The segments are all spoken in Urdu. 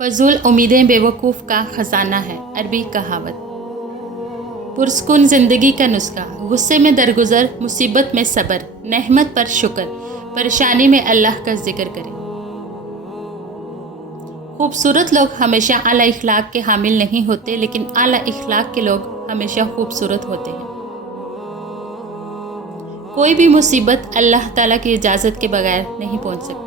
فضول امیدیں بیوقوف کا خزانہ ہے، عربی کہاوت۔ پرسکون زندگی کا نسخہ: غصے میں درگزر، مصیبت میں صبر، نعمت پر شکر، پریشانی میں اللہ کا ذکر کریں۔ خوبصورت لوگ ہمیشہ اعلیٰ اخلاق کے حامل نہیں ہوتے، لیکن اعلیٰ اخلاق کے لوگ ہمیشہ خوبصورت ہوتے ہیں۔ کوئی بھی مصیبت اللہ تعالیٰ کی اجازت کے بغیر نہیں پہنچ سکتی۔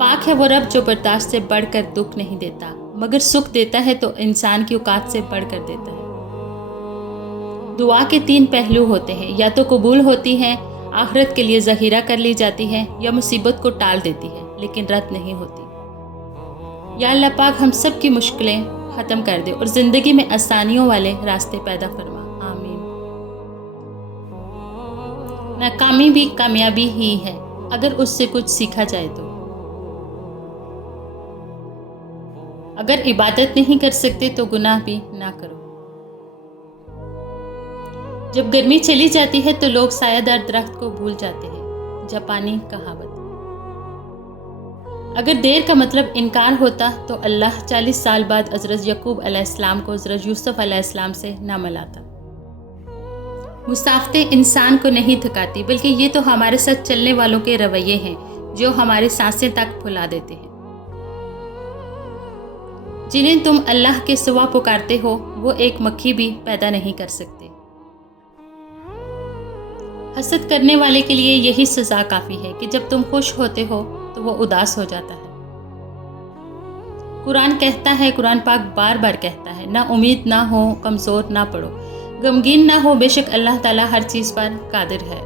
پاک ہے وہ رب جو برداشت سے بڑھ کر دکھ نہیں دیتا، مگر سکھ دیتا ہے تو انسان کی اوقات سے بڑھ کر دیتا ہے۔ دعا کے 3 پہلو ہوتے ہیں، یا تو قبول ہوتی ہے، آخرت کے لیے ذخیرہ کر لی جاتی ہے، یا مصیبت کو ٹال دیتی ہے لیکن رد نہیں ہوتی۔ یا اللہ پاک ہم سب کی مشکلیں ختم کر دے اور زندگی میں آسانیوں والے راستے پیدا فرما، آمین۔ ناکامی بھی کامیابی ہی ہے اگر اس سے کچھ سیکھا جائے تو۔ اگر عبادت نہیں کر سکتے تو گناہ بھی نہ کرو۔ جب گرمی چلی جاتی ہے تو لوگ سایہ دار درخت کو بھول جاتے ہیں، جاپانی کہاوت۔ اگر دیر کا مطلب انکار ہوتا تو اللہ 40 سال بعد حضرت یعقوب علیہ السلام کو حضرت یوسف علیہ السلام سے نہ ملاتا۔ مسافتیں انسان کو نہیں تھکاتی، بلکہ یہ تو ہمارے ساتھ چلنے والوں کے رویے ہیں جو ہمارے سانسیں تک پھلا دیتے ہیں۔ جنہیں تم اللہ کے سوا پکارتے ہو وہ ایک مکھی بھی پیدا نہیں کر سکتے۔ حسد کرنے والے کے لیے یہی سزا کافی ہے کہ جب تم خوش ہوتے ہو تو وہ اداس ہو جاتا ہے۔ قرآن کہتا ہے، قرآن پاک بار بار کہتا ہے، نہ امید نہ ہو، کمزور نہ پڑو، غمگین نہ ہو، بے شک اللہ تعالیٰ ہر چیز پر قادر ہے۔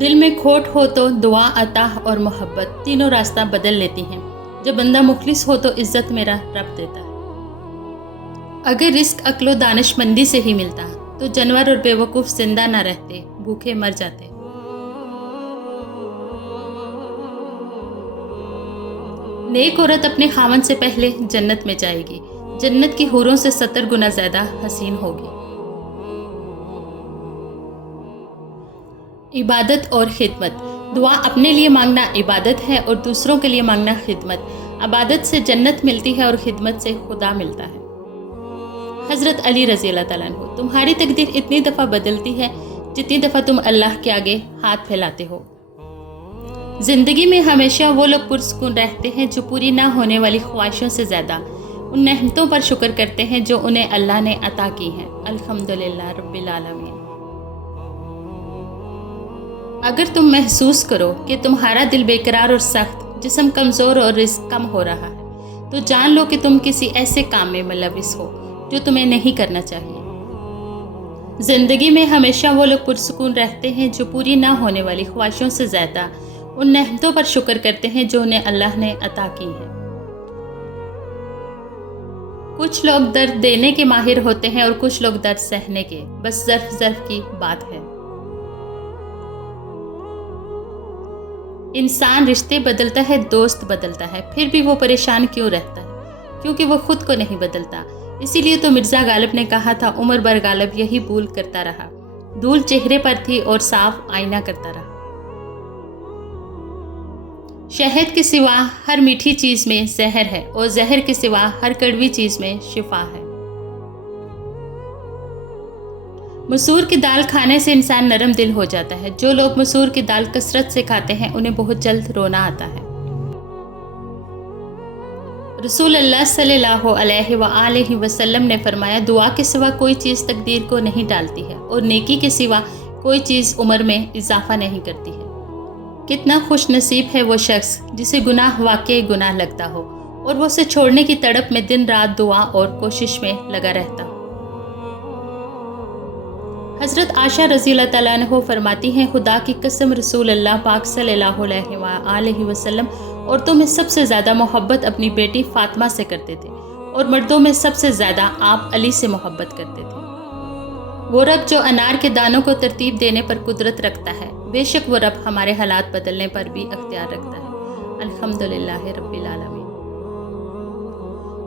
دل میں کھوٹ ہو تو دعا، عطا اور محبت تینوں راستہ بدل لیتی ہیں۔ جب بندہ مخلص ہو تو عزت میرا رب دیتا ہے۔ اگر رزق عقل و دانش مندی سے ہی ملتا تو جانور اور بیوقوف زندہ نہ رہتے، بھوکے مر جاتے۔ نیک عورت اپنے خاوند سے پہلے جنت میں جائے گی، جنت کی حوروں سے 70 گنا زیادہ حسین ہوگی۔ عبادت اور خدمت: دعا اپنے لیے مانگنا عبادت ہے اور دوسروں کے لیے مانگنا خدمت۔ عبادت سے جنت ملتی ہے اور خدمت سے خدا ملتا ہے۔ حضرت علی رضی اللہ تعالیٰ عنہ: تمہاری تقدیر اتنی دفعہ بدلتی ہے جتنی دفعہ تم اللہ کے آگے ہاتھ پھیلاتے ہو۔ زندگی میں ہمیشہ وہ لوگ پرسکون رہتے ہیں جو پوری نہ ہونے والی خواہشوں سے زیادہ ان نعمتوں پر شکر کرتے ہیں جو انہیں اللہ نے عطا کی ہیں۔ الحمدللہ رب العالمین۔ اگر تم محسوس کرو کہ تمہارا دل بے قرار اور سخت، جسم کمزور اور رزق کم ہو رہا ہے، تو جان لو کہ تم کسی ایسے کام میں ملوث ہو جو تمہیں نہیں کرنا چاہیے۔ زندگی میں ہمیشہ وہ لوگ پرسکون رہتے ہیں جو پوری نہ ہونے والی خواہشوں سے زیادہ ان نعمتوں پر شکر کرتے ہیں جو انہیں اللہ نے عطا کی ہیں۔ کچھ لوگ درد دینے کے ماہر ہوتے ہیں اور کچھ لوگ درد سہنے کے، بس ظرف کی بات ہے۔ انسان رشتے بدلتا ہے، دوست بدلتا ہے، پھر بھی وہ پریشان کیوں رہتا ہے؟ کیونکہ وہ خود کو نہیں بدلتا۔ اسی لیے تو مرزا غالب نے کہا تھا، عمر بھر غالب یہی بھول کرتا رہا، دھول چہرے پر تھی اور صاف آئینہ کرتا رہا۔ شہد کے سوا ہر میٹھی چیز میں زہر ہے اور زہر کے سوا ہر کڑوی چیز میں شفا ہے۔ مسور کی دال کھانے سے انسان نرم دل ہو جاتا ہے۔ جو لوگ مسور کی دال کثرت سے کھاتے ہیں انہیں بہت جلد رونا آتا ہے۔ رسول اللہ صلی اللہ علیہ وآلہ وسلم نے فرمایا، دعا کے سوا کوئی چیز تقدیر کو نہیں ڈالتی ہے اور نیکی کے سوا کوئی چیز عمر میں اضافہ نہیں کرتی ہے۔ کتنا خوش نصیب ہے وہ شخص جسے گناہ واقعی گناہ لگتا ہو اور وہ اسے چھوڑنے کی تڑپ میں دن رات دعا اور کوشش میں لگا رہتا ہو۔ حضرت عائشہ رضی اللہ تعالیٰ عنہ فرماتی ہیں، خدا کی قسم رسول اللہ پاک صلی اللہ علیہ وآلہ وسلم عورتوں میں سب سے زیادہ محبت اپنی بیٹی فاطمہ سے کرتے تھے اور مردوں میں سب سے زیادہ آپ علی سے محبت کرتے تھے۔ وہ رب جو انار کے دانوں کو ترتیب دینے پر قدرت رکھتا ہے، بے شک وہ رب ہمارے حالات بدلنے پر بھی اختیار رکھتا ہے۔ الحمدللہ رب العالمین۔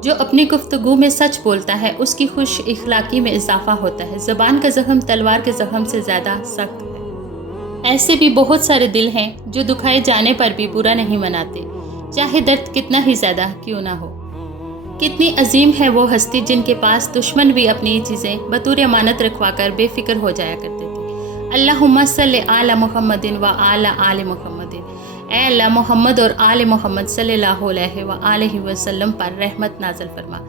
جو اپنی گفتگو میں سچ بولتا ہے اس کی خوش اخلاقی میں اضافہ ہوتا ہے۔ زبان کا زخم تلوار کے زخم سے زیادہ سخت ہے۔ ایسے بھی بہت سارے دل ہیں جو دکھائے جانے پر بھی برا نہیں مناتے، چاہے درد کتنا ہی زیادہ کیوں نہ ہو۔ کتنی عظیم ہے وہ ہستی جن کے پاس دشمن بھی اپنی چیزیں بطور امانت رکھوا کر بے فکر ہو جایا کرتے تھے۔ اللہم صلی علی محمد و علی آل محمد، اے اللہ محمد اور آل محمد صلی اللہ علیہ وآلہ وسلم پر رحمت نازل فرما۔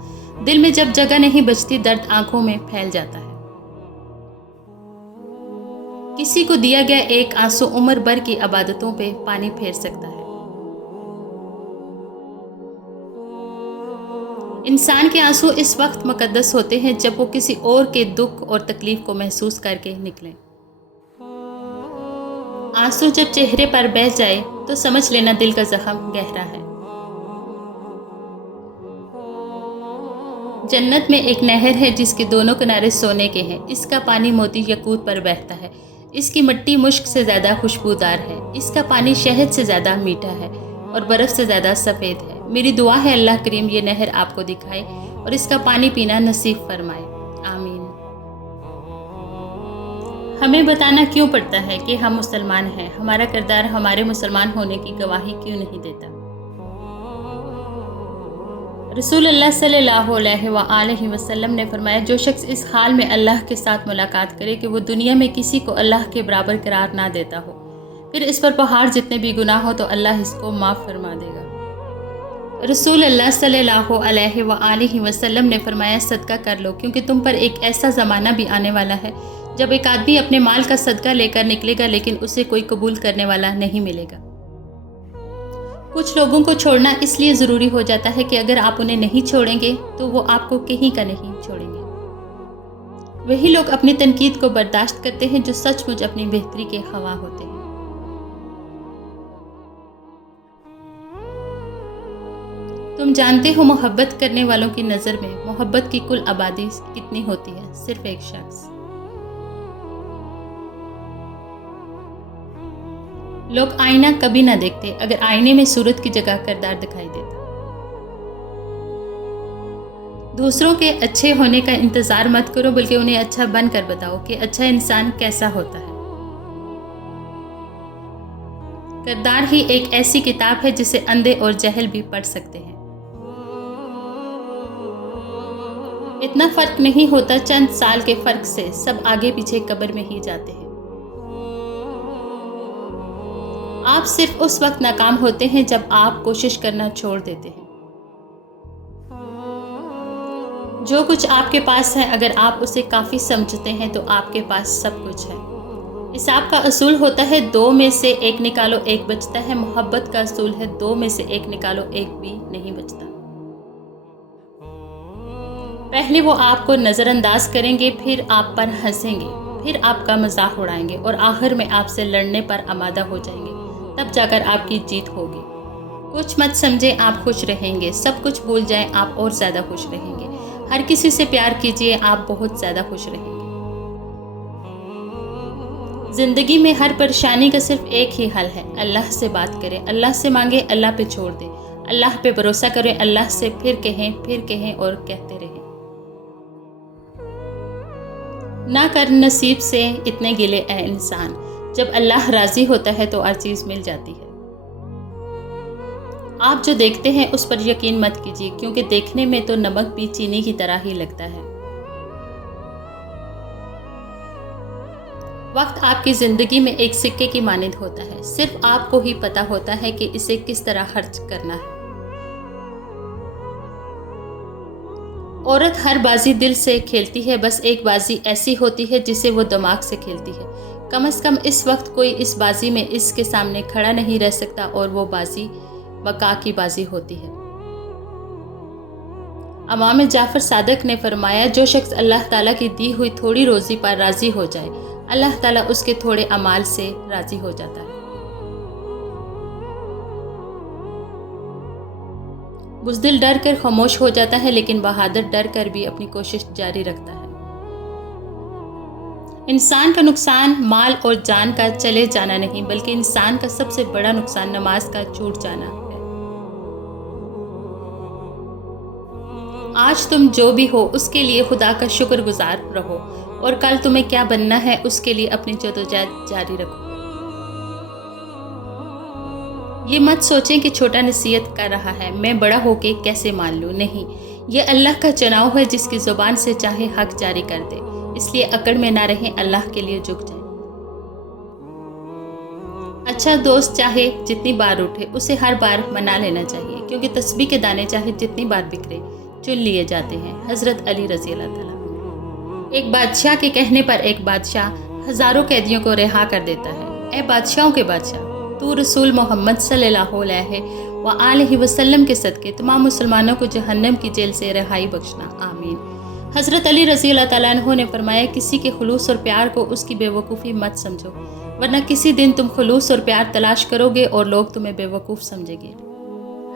دل میں جب جگہ نہیں بچتی، درد آنکھوں میں پھیل جاتا ہے۔ کسی کو دیا گیا ایک آنسو عمر بھر کی عبادتوں پہ پانی پھیر سکتا ہے۔ انسان کے آنسو اس وقت مقدس ہوتے ہیں جب وہ کسی اور کے دکھ اور تکلیف کو محسوس کر کے نکلیں۔ آنسو جب چہرے پر بہہ جائے تو سمجھ لینا دل کا زخم گہرا ہے۔ جنت میں ایک نہر ہے جس کے دونوں کنارے سونے کے ہیں۔ اس کا پانی موتی یاقوت پر بہتا ہے۔ اس کی مٹی مشک سے زیادہ خوشبودار ہے۔ اس کا پانی شہد سے زیادہ میٹھا ہے اور برف سے زیادہ سفید ہے۔ میری دعا ہے اللہ کریم یہ نہر آپ کو دکھائے اور اس کا پانی پینا نصیب فرمائے، آمین۔ ہمیں بتانا کیوں پڑتا ہے کہ ہم مسلمان ہیں؟ ہمارا کردار ہمارے مسلمان ہونے کی گواہی کیوں نہیں دیتا؟ رسول اللہ صلی اللہ علیہ وآلہ وسلم نے فرمایا، جو شخص اس حال میں اللہ کے ساتھ ملاقات کرے کہ وہ دنیا میں کسی کو اللہ کے برابر قرار نہ دیتا ہو، پھر اس پر پہاڑ جتنے بھی گناہ ہو تو اللہ اس کو معاف فرما دے گا۔ رسول اللہ صلی اللہ علیہ وآلہ وسلم نے فرمایا، صدقہ کر لو کیونکہ تم پر ایک ایسا زمانہ بھی آنے والا ہے جب ایک آدمی اپنے مال کا صدقہ لے کر نکلے گا لیکن اسے کوئی قبول کرنے والا نہیں ملے گا۔ کچھ لوگوں کو چھوڑنا اس لیے ضروری ہو جاتا ہے کہ اگر آپ انہیں نہیں چھوڑیں گے تو وہ آپ کو کہیں کا نہیں چھوڑیں گے۔ وہی لوگ اپنی تنقید کو برداشت کرتے ہیں جو سچ مچ اپنی بہتری کے خواہ ہوتے ہیں۔ تم جانتے ہو محبت کرنے والوں کی نظر میں محبت کی کل آبادی کتنی ہوتی ہے؟ صرف ایک شخص۔ لوگ آئینہ کبھی نہ دیکھتے اگر آئینے میں صورت کی جگہ کردار دکھائی دیتا۔ دوسروں کے اچھے ہونے کا انتظار مت کرو بلکہ انہیں اچھا بن کر بتاؤ کہ اچھا انسان کیسا ہوتا ہے۔ کردار ہی ایک ایسی کتاب ہے جسے اندھے اور جاہل بھی پڑھ سکتے ہیں۔ اتنا فرق نہیں ہوتا، چند سال کے فرق سے سب آگے پیچھے قبر میں ہی جاتے ہیں۔ آپ صرف اس وقت ناکام ہوتے ہیں جب آپ کوشش کرنا چھوڑ دیتے ہیں۔ جو کچھ آپ کے پاس ہے اگر آپ اسے کافی سمجھتے ہیں تو آپ کے پاس سب کچھ ہے۔ حساب کا اصول ہوتا ہے 2 میں سے 1 نکالو 1 بچتا ہے۔ محبت کا اصول ہے 2 میں سے 1 نکالو 1 بھی نہیں بچتا۔ پہلے وہ آپ کو نظر انداز کریں گے، پھر آپ پر ہنسیں گے، پھر آپ کا مذاق اڑائیں گے اور آخر میں آپ سے لڑنے پر آمادہ ہو جائیں گے، تب جا کر آپ کی جیت ہوگی۔ کچھ مت سمجھیں، آپ خوش رہیں گے، سب کچھ بھول جائیں، آپ اور زیادہ خوش رہیں گے۔ ہر کسی سے پیار کیجئے، آپ بہت زیادہ خوش رہیں گے۔ زندگی میں ہر پریشانی کا صرف ایک ہی حل ہے، اللہ سے بات کریں، اللہ سے مانگیں، اللہ پہ چھوڑ دیں، اللہ پہ بھروسہ کریں، اللہ سے پھر کہیں اور کہتے رہیں۔ نہ کر نصیب سے اتنے گلے اے انسان، جب اللہ راضی ہوتا ہے تو ہر چیز مل جاتی ہے۔ آپ جو دیکھتے ہیں اس پر یقین مت کیجیے کیونکہ دیکھنے میں تو نمک بھی چینی کی طرح ہی لگتا ہے۔ وقت آپ کی زندگی میں ایک سکے کی مانند ہوتا ہے، صرف آپ کو ہی پتہ ہوتا ہے کہ اسے کس طرح خرچ کرنا ہے۔ عورت ہر بازی دل سے کھیلتی ہے، بس ایک بازی ایسی ہوتی ہے جسے وہ دماغ سے کھیلتی ہے۔ کم از کم اس وقت کوئی اس بازی میں اس کے سامنے کھڑا نہیں رہ سکتا اور وہ بازی بقا کی بازی ہوتی ہے۔ امام جعفر صادق نے فرمایا، جو شخص اللہ تعالیٰ کی دی ہوئی تھوڑی روزی پر راضی ہو جائے، اللہ تعالیٰ اس کے تھوڑے اعمال سے راضی ہو جاتا ہے۔ بزدل ڈر کر خاموش ہو جاتا ہے لیکن بہادر ڈر کر بھی اپنی کوشش جاری رکھتا ہے۔ انسان کا نقصان مال اور جان کا چلے جانا نہیں بلکہ انسان کا سب سے بڑا نقصان نماز کا چھوٹ جانا ہے۔ آج تم جو بھی ہو اس کے لیے خدا کا شکر گزار رہو اور کل تمہیں کیا بننا ہے اس کے لیے اپنی جدوجہد جاری رکھو۔ یہ مت سوچیں کہ چھوٹا نصیحت کر رہا ہے، میں بڑا ہو کے کیسے مان لوں۔ نہیں، یہ اللہ کا چناؤ ہے، جس کی زبان سے چاہے حق جاری کر دے۔ اس لیے اکڑ میں نہ رہیں، اللہ کے لیے جھک جائیں۔ اچھا دوست چاہے جتنی بار اٹھے، اسے ہر بار منا لینا چاہیے، کیونکہ تسبیح کے دانے چاہے جتنی بار بکھرے، چن لیے جاتے ہیں۔ حضرت علی رضی اللہ تعالیٰ۔ ایک بادشاہ کے کہنے پر ایک بادشاہ ہزاروں قیدیوں کو رہا کر دیتا ہے۔ اے بادشاہوں کے بادشاہ، تو رسول محمد صلی اللہ علیہ وآلہ وسلم کے صدقے تمام مسلمانوں کو جہنم کی جیل سے رہائی بخشنا، آمین۔ حضرت علی رضی اللہ تعالیٰ عنہ نے فرمایا، کسی کے خلوص اور پیار کو اس کی بے وقوفی مت سمجھو، ورنہ کسی دن تم خلوص اور پیار تلاش کرو گے اور لوگ تمہیں بے وقوف سمجھیں گے۔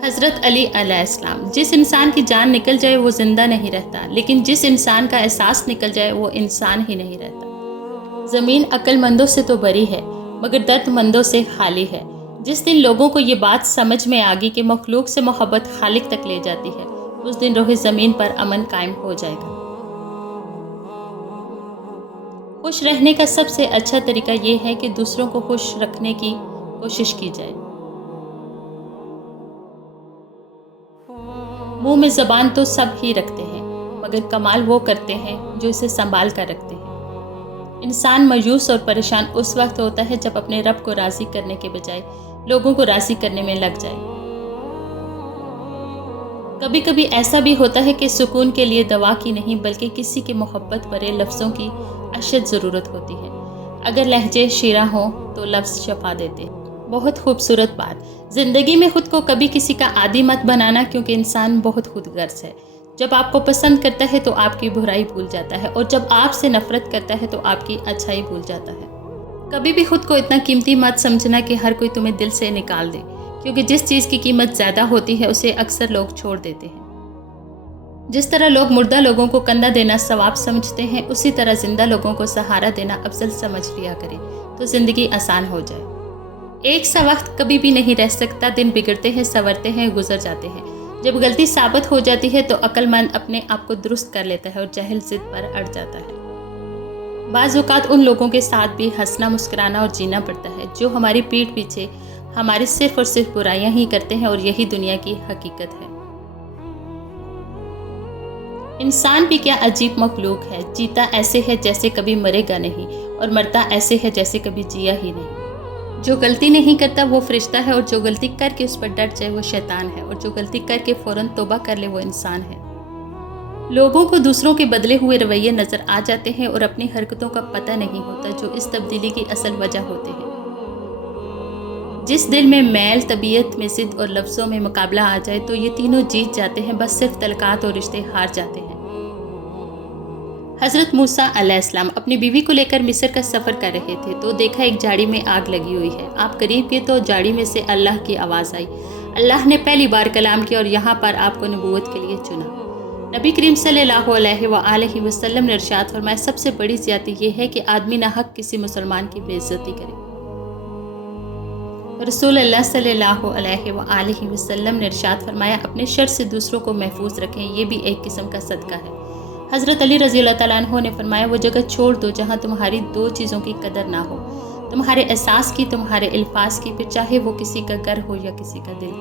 حضرت علی علیہ السلام۔ جس انسان کی جان نکل جائے وہ زندہ نہیں رہتا، لیکن جس انسان کا احساس نکل جائے وہ انسان ہی نہیں رہتا۔ زمین عقل مندوں سے تو بری ہے، مگر درد مندوں سے خالی ہے۔ جس دن لوگوں کو یہ بات سمجھ میں آ گئی کہ مخلوق سے محبت خالق تک لے جاتی ہے، اس دن روح زمین پر امن قائم ہو جائے گا۔ خوش رہنے کا سب سے اچھا طریقہ یہ ہے کہ دوسروں کو خوش رکھنے کی کوشش کی جائے۔ منہ میں زبان تو سب ہی رکھتے ہیں، مگر کمال وہ کرتے ہیں جو اسے سنبھال کر رکھتے ہیں۔ انسان مایوس اور پریشان اس وقت ہوتا ہے جب اپنے رب کو راضی کرنے کے بجائے لوگوں کو راضی کرنے میں لگ جائے۔ کبھی کبھی ایسا بھی ہوتا ہے کہ سکون کے لیے دوا کی نہیں بلکہ کسی کی محبت بھرے لفظوں کی اشد ضرورت ہوتی ہے۔ اگر لہجے شیریں ہوں تو لفظ شفا دیتے ہیں۔ بہت خوبصورت بات۔ زندگی میں خود کو کبھی کسی کا عادی مت بنانا، کیونکہ انسان بہت خود غرض ہے۔ جب آپ کو پسند کرتا ہے تو آپ کی برائی بھول جاتا ہے، اور جب آپ سے نفرت کرتا ہے تو آپ کی اچھائی بھول جاتا ہے۔ کبھی بھی خود کو اتنا قیمتی مت سمجھنا کہ ہر کوئی تمہیں دل سے نکال دے، کیونکہ جس چیز کی قیمت زیادہ ہوتی ہے اسے اکثر لوگ چھوڑ دیتے ہیں۔ جس طرح لوگ مردہ لوگوں کو کندھا دینا ثواب سمجھتے ہیں، اسی طرح زندہ لوگوں کو سہارا دینا افضل سمجھ لیا کریں تو زندگی آسان ہو جائے۔ ایک سا وقت کبھی بھی نہیں رہ سکتا، دن بگڑتے ہیں، سنورتے ہیں، گزر جاتے ہیں۔ جب غلطی ثابت ہو جاتی ہے تو عقل مند اپنے آپ کو درست کر لیتا ہے اور جاہل ضد پر اڑ جاتا ہے۔ بعض اوقات ان لوگوں کے ساتھ بھی ہنسنا، مسکرانا اور جینا پڑتا ہے جو ہماری پیٹھ پیچھے ہماری صرف اور صرف برائیاں ہی کرتے ہیں، اور یہی دنیا کی حقیقت ہے۔ انسان بھی کیا عجیب مخلوق ہے، جیتا ایسے ہے جیسے کبھی مرے گا نہیں، اور مرتا ایسے ہے جیسے کبھی جیا ہی نہیں۔ جو غلطی نہیں کرتا وہ فرشتہ ہے، اور جو غلطی کر کے اس پر ڈٹ جائے وہ شیطان ہے، اور جو غلطی کر کے فوراً توبہ کر لے وہ انسان ہے۔ لوگوں کو دوسروں کے بدلے ہوئے رویے نظر آ جاتے ہیں اور اپنی حرکتوں کا پتہ نہیں ہوتا جو اس تبدیلی کی اصل وجہ ہوتے ہیں۔ جس دل میں میل، طبیعت میں ضد اور لفظوں میں مقابلہ آ جائے تو یہ تینوں جیت جاتے ہیں، بس صرف تعلقات اور رشتے ہار جاتے ہیں۔ حضرت موسیٰ علیہ السلام اپنی بیوی کو لے کر مصر کا سفر کر رہے تھے تو دیکھا ایک جھاڑی میں آگ لگی ہوئی ہے۔ آپ قریب گئے تو جھاڑی میں سے اللہ کی آواز آئی۔ اللہ نے پہلی بار کلام کیا اور یہاں پر آپ کو نبوت کے لیے چنا۔ نبی کریم صلی اللہ علیہ وآلہ وسلم نے ارشاد فرمایا، سب سے بڑی زیادتی یہ ہے کہ آدمی ناحق کسی مسلمان کی بے عزتی کرے۔ رسول اللہ صلی اللہ علیہ وآلہ وسلم نے ارشاد فرمایا، اپنے شر سے دوسروں کو محفوظ رکھیں، یہ بھی ایک قسم کا صدقہ ہے۔ حضرت علی رضی اللہ تعالیٰ عنہ نے فرمایا، وہ جگہ چھوڑ دو جہاں تمہاری دو چیزوں کی قدر نہ ہو، تمہارے احساس کی، تمہارے الفاظ کی، پھر چاہے وہ کسی کا گھر ہو یا کسی کا دل۔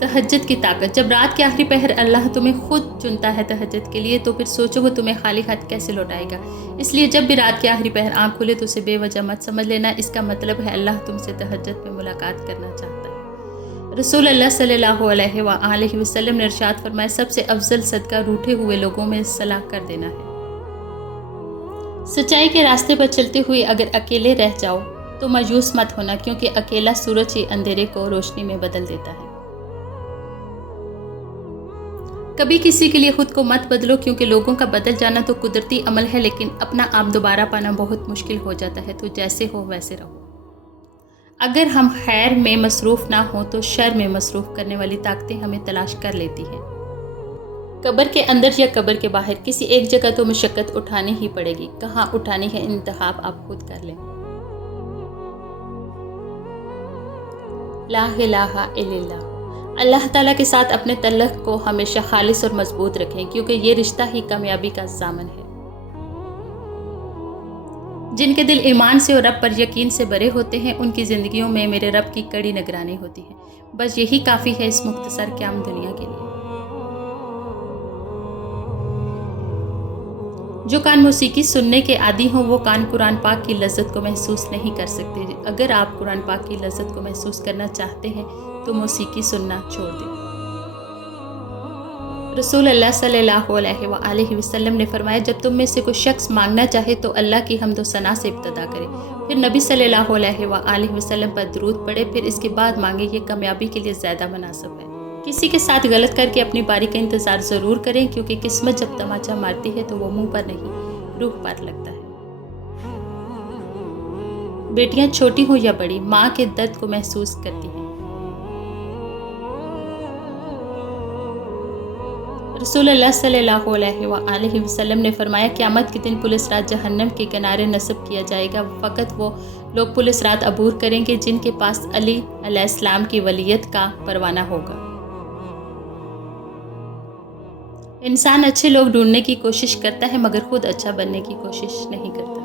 تہجد کی طاقت۔ جب رات کے آخری پہر اللہ تمہیں خود چنتا ہے تہجد کے لیے تو پھر سوچو وہ تمہیں خالی ہاتھ کیسے لوٹائے گا۔ اس لیے جب بھی رات کے آخری پہر آنکھ کھلے تو اسے بے وجہ مت سمجھ لینا، اس کا مطلب ہے اللہ تم سے تہجد میں ملاقات کرنا چاہتا ہے۔ رسول اللہ صلی اللہ علیہ وآلہ وسلم نے ارشاد فرمایا، سب سے افضل صدقہ روٹھے ہوئے لوگوں میں صلاح کر دینا ہے۔ سچائی کے راستے پر چلتے ہوئے اگر اکیلے رہ جاؤ تو مایوس مت ہونا، کیونکہ اکیلا سورج ہی اندھیرے کو روشنی میں بدل دیتا ہے۔ کبھی کسی کے لیے خود کو مت بدلو، کیونکہ لوگوں کا بدل جانا تو قدرتی عمل ہے، لیکن اپنا آپ دوبارہ پانا بہت مشکل ہو جاتا ہے، تو جیسے ہو ویسے رہو۔ اگر ہم خیر میں مصروف نہ ہوں تو شر میں مصروف کرنے والی طاقتیں ہمیں تلاش کر لیتی ہیں۔ قبر کے اندر یا قبر کے باہر کسی ایک جگہ تو مشقت اٹھانی ہی پڑے گی، کہاں اٹھانی ہے انتخاب آپ خود کر لیں۔ لا الہ الا اللہ۔ اللہ تعالیٰ کے ساتھ اپنے تعلق کو ہمیشہ خالص اور مضبوط رکھیں، کیونکہ یہ رشتہ ہی کامیابی کا ضامن ہے۔ جن کے دل ایمان سے اور رب پر یقین سے بھرے ہوتے ہیں، ان کی زندگیوں میں میرے رب کی کڑی نگرانی ہوتی ہے۔ بس یہی کافی ہے اس مختصر قیام دنیا کے لیے۔ جو کان موسیقی سننے کے عادی ہوں، وہ کان قرآن پاک کی لذت کو محسوس نہیں کر سکتے۔ اگر آپ قرآن پاک کی لذت کو محسوس کرنا چاہتے ہیں تو موسیقی سننا چھوڑ دیں۔ رسول اللہ صلی اللہ علیہ وآلہ وسلم نے فرمایا، جب تم میں سے کوئی شخص مانگنا چاہے تو اللہ کی حمد و ثنا سے ابتدا کرے، پھر نبی صلی اللہ علیہ وآلہ وسلم پر درود پڑھے، پھر اس کے بعد مانگے۔ یہ کامیابی کے لیے زیادہ مناسب ہے۔ کسی کے ساتھ غلط کر کے اپنی باری کا انتظار ضرور کریں، کیونکہ قسمت جب تماچا مارتی ہے تو وہ منہ پر نہیں، روح پر لگتا ہے۔ بیٹیاں چھوٹی ہوں یا بڑی، ماں کے درد کو محسوس کرتی ہیں۔ رسول اللہ صلی اللہ علیہ وآلہ وسلم نے فرمایا، قیامت کے دن پولیس رات جہنم کے کنارے نصب کیا جائے گا۔ فقط وہ لوگ پولیس رات عبور کریں گے جن کے پاس علی علیہ السلام کی ولیت کا پروانہ ہوگا۔ انسان اچھے لوگ ڈھونڈنے کی کوشش کرتا ہے مگر خود اچھا بننے کی کوشش نہیں کرتا۔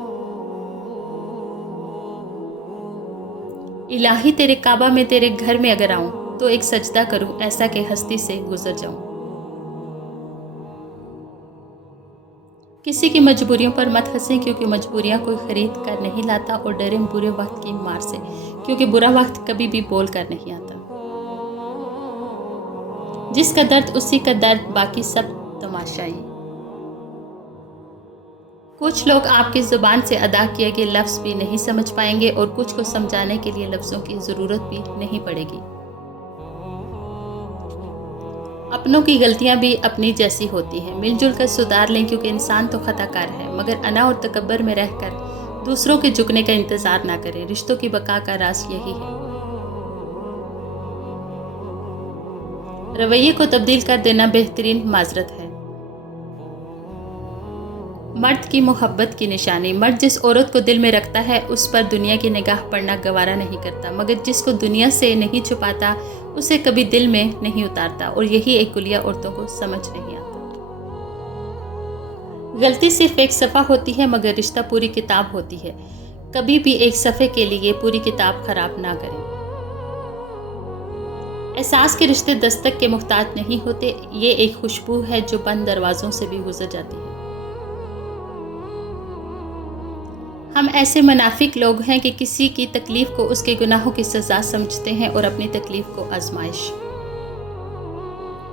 الہی تیرے کعبہ میں تیرے گھر میں اگر آؤں تو ایک سجدہ کروں، ایسا کہ ہستی سے گزر جاؤں۔ کسی کی مجبوریوں پر مت ہنسیں، کیونکہ مجبوریاں کوئی خرید کر نہیں لاتا، اور ڈریں برے وقت کی مار سے، کیونکہ برا وقت کبھی بھی بول کر نہیں آتا۔ جس کا درد اسی کا درد، باقی سب تماشائی۔ کچھ لوگ آپ کی زبان سے ادا کیے گئے لفظ بھی نہیں سمجھ پائیں گے، اور کچھ کو سمجھانے کے لیے لفظوں کی ضرورت بھی نہیں پڑے گی۔ اپنوں کی غلطیاں بھی اپنی جیسی ہوتی ہیں، مل جل کر سدھار لیں، کیونکہ انسان تو خطا کار ہے، مگر انا اور تکبر میں رہ کر دوسروں کے جھکنے کا انتظار نہ کریں۔ رشتوں کی بقا کا راز یہی ہے۔ رویے کو تبدیل کر دینا بہترین معذرت ہے۔ مرد کی محبت کی نشانی۔ مرد جس عورت کو دل میں رکھتا ہے اس پر دنیا کی نگاہ پڑنا گوارا نہیں کرتا، مگر جس کو دنیا سے نہیں چھپاتا اسے کبھی دل میں نہیں اتارتا، اور یہی ایک کلیہ عورتوں کو سمجھ نہیں آتا۔ غلطی صرف ایک صفحہ ہوتی ہے مگر رشتہ پوری کتاب ہوتی ہے۔ کبھی بھی ایک صفحے کے لیے پوری کتاب خراب نہ کریں۔ احساس کے رشتے دستک کے محتاج نہیں ہوتے، یہ ایک خوشبو ہے جو بند دروازوں سے بھی گزر جاتی ہے۔ ہم ایسے منافق لوگ ہیں کہ کسی کی تکلیف کو اس کے گناہوں کی سزا سمجھتے ہیں اور اپنی تکلیف کو آزمائش۔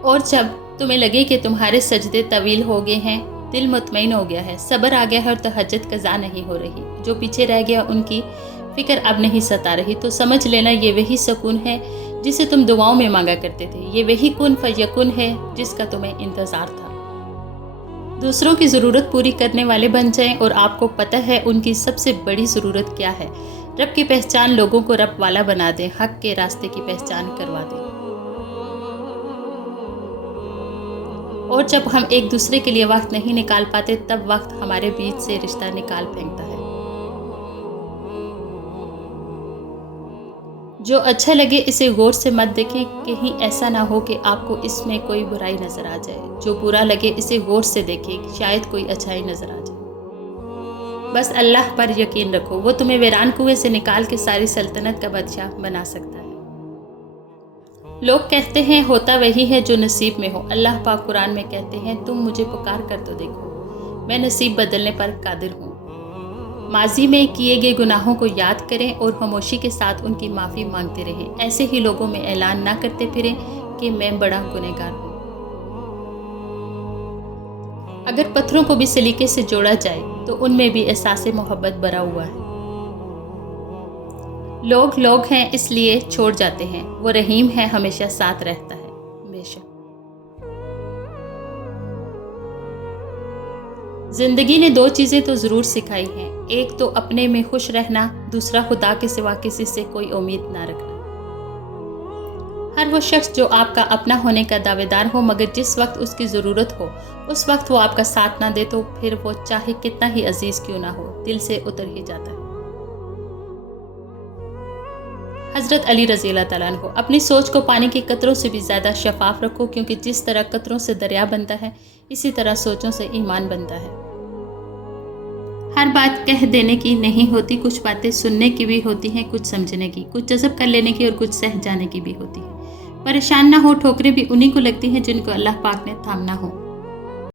اور جب تمہیں لگے کہ تمہارے سجدے طویل ہو گئے ہیں، دل مطمئن ہو گیا ہے، صبر آ گیا ہے اور تہجد قضا نہیں ہو رہی، جو پیچھے رہ گیا ان کی فکر اب نہیں ستا رہی، تو سمجھ لینا یہ وہی سکون ہے جسے تم دعاؤں میں مانگا کرتے تھے، یہ وہی کن فیکن ہے جس کا تمہیں انتظار تھا۔ دوسروں کی ضرورت پوری کرنے والے بن جائیں، اور آپ کو پتہ ہے ان کی سب سے بڑی ضرورت کیا ہے۔ رب کی پہچان لوگوں کو رب والا بنا دیں، حق کے راستے کی پہچان کروا دیں۔ اور جب ہم ایک دوسرے کے لیے وقت نہیں نکال پاتے، تب وقت ہمارے بیچ سے رشتہ نکال پھینکتا ہے۔ جو اچھا لگے اسے غور سے مت دیکھیں، کہیں ایسا نہ ہو کہ آپ کو اس میں کوئی برائی نظر آ جائے۔ جو برا لگے اسے غور سے دیکھیں، شاید کوئی اچھائی نظر آ جائے۔ بس اللہ پر یقین رکھو، وہ تمہیں ویران کنویں سے نکال کے ساری سلطنت کا بادشاہ بنا سکتا ہے۔ لوگ کہتے ہیں ہوتا وہی ہے جو نصیب میں ہو۔ اللہ پاک قرآن میں کہتے ہیں، تم مجھے پکار کر تو دیکھو، میں نصیب بدلنے پر قادر ہوں۔ ماضی میں کیے گئے گناہوں کو یاد کریں اور خاموشی کے ساتھ ان کی معافی مانگتے رہیں۔ ایسے ہی لوگوں میں اعلان نہ کرتے پھریں کہ میں بڑا گنہگار ہوں۔ اگر پتھروں کو بھی سلیقے سے جوڑا جائے تو ان میں بھی احساس محبت بھرا ہوا ہے۔ لوگ لوگ ہیں اس لیے چھوڑ جاتے ہیں، وہ رحیم ہے، ہمیشہ ساتھ رہتا ہے، ہمیشہ۔ زندگی نے دو چیزیں تو ضرور سکھائی ہیں، ایک تو اپنے میں خوش رہنا، دوسرا خدا کے سوا کسی سے کوئی امید نہ رکھنا۔ ہر وہ شخص جو آپ کا اپنا ہونے کا دعوے دار ہو، مگر جس وقت اس کی ضرورت ہو اس وقت وہ آپ کا ساتھ نہ دے، تو پھر وہ چاہے کتنا ہی عزیز کیوں نہ ہو، دل سے اتر ہی جاتا ہے۔ حضرت علی رضی اللہ تعالیٰ عنہ، اپنی سوچ کو پانی کے قطروں سے بھی زیادہ شفاف رکھو، کیونکہ جس طرح قطروں سے دریا بنتا ہے اسی طرح سوچوں سے ایمان بنتا ہے۔ ہر بات کہہ دینے کی نہیں ہوتی، کچھ باتیں سننے کی بھی ہوتی ہیں، کچھ سمجھنے کی، کچھ جذب کر لینے کی اور کچھ سہ جانے کی بھی ہوتی ہے۔ پریشان نہ ہو، ٹھوکریں بھی انہی کو لگتی ہیں جن کو اللہ پاک نے تھامنا ہو۔